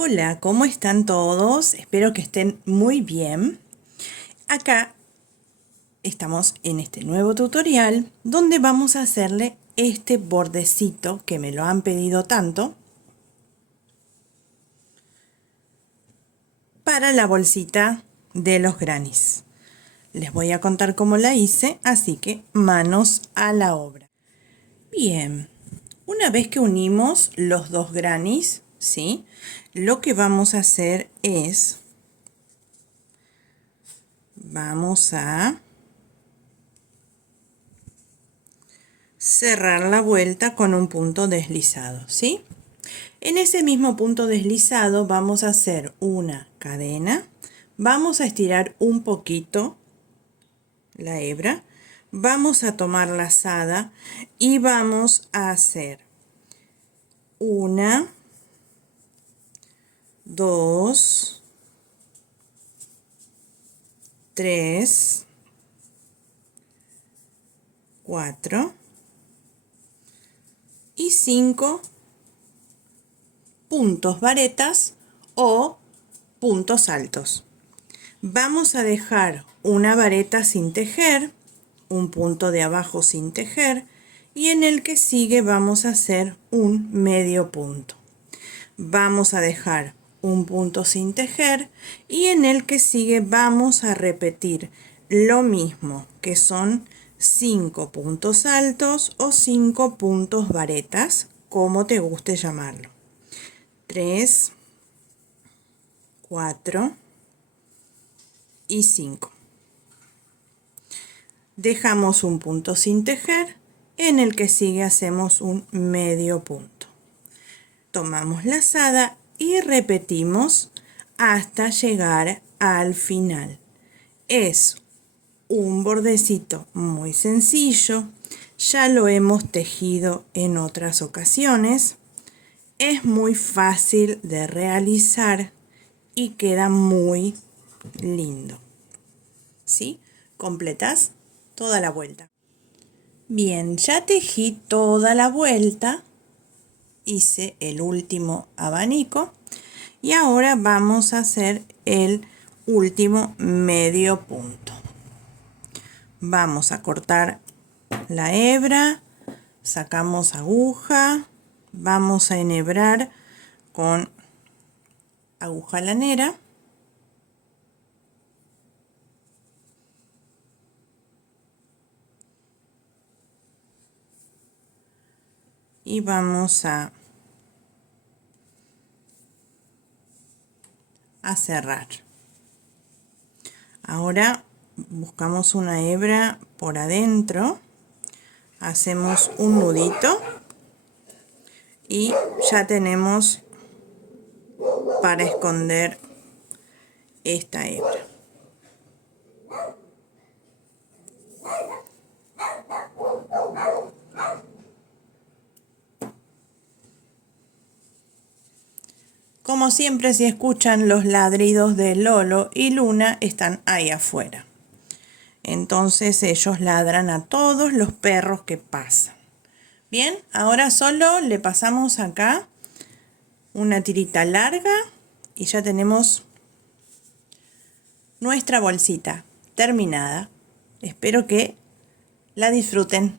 Hola, ¿cómo están todos? Espero que estén muy bien. Acá estamos en este nuevo tutorial donde vamos a hacerle este bordecito que me lo han pedido tanto para la bolsita de los grannies. Les voy a contar cómo la hice, así que manos a la obra. Bien, una vez que unimos los dos grannies, ¿sí? Lo que vamos a hacer es vamos a cerrar la vuelta con un punto deslizado, ¿sí? En ese mismo punto deslizado vamos a hacer una cadena, vamos a estirar un poquito la hebra, vamos a tomar lazada y vamos a hacer una, dos, tres, cuatro y 5 puntos varetas o puntos altos. Vamos a dejar una vareta sin tejer, un punto de abajo sin tejer y en el que sigue vamos a hacer un medio punto. Vamos a dejar un punto sin tejer y en el que sigue vamos a repetir lo mismo, que son 5 puntos altos o 5 puntos varetas, como te guste llamarlo. 3, 4 y 5. Dejamos un punto sin tejer, en el que sigue hacemos un medio punto. Tomamos lazada y repetimos hasta llegar al final. Es un bordecito muy sencillo, ya lo hemos tejido en otras ocasiones. Es muy fácil de realizar y queda muy lindo. ¿Sí? Completas toda la vuelta. Bien, ya tejí toda la vuelta, hice el último abanico y ahora vamos a hacer el último medio punto. Vamos a cortar la hebra, sacamos aguja, vamos a enhebrar con aguja lanera y vamos a cerrar. Ahora buscamos una hebra por adentro, hacemos un nudito y ya tenemos para esconder esta hebra. Como siempre, si escuchan los ladridos de Lolo y Luna, están ahí afuera. Entonces ellos ladran a todos los perros que pasan. Bien, ahora solo le pasamos acá una tirita larga y ya tenemos nuestra bolsita terminada. Espero que la disfruten.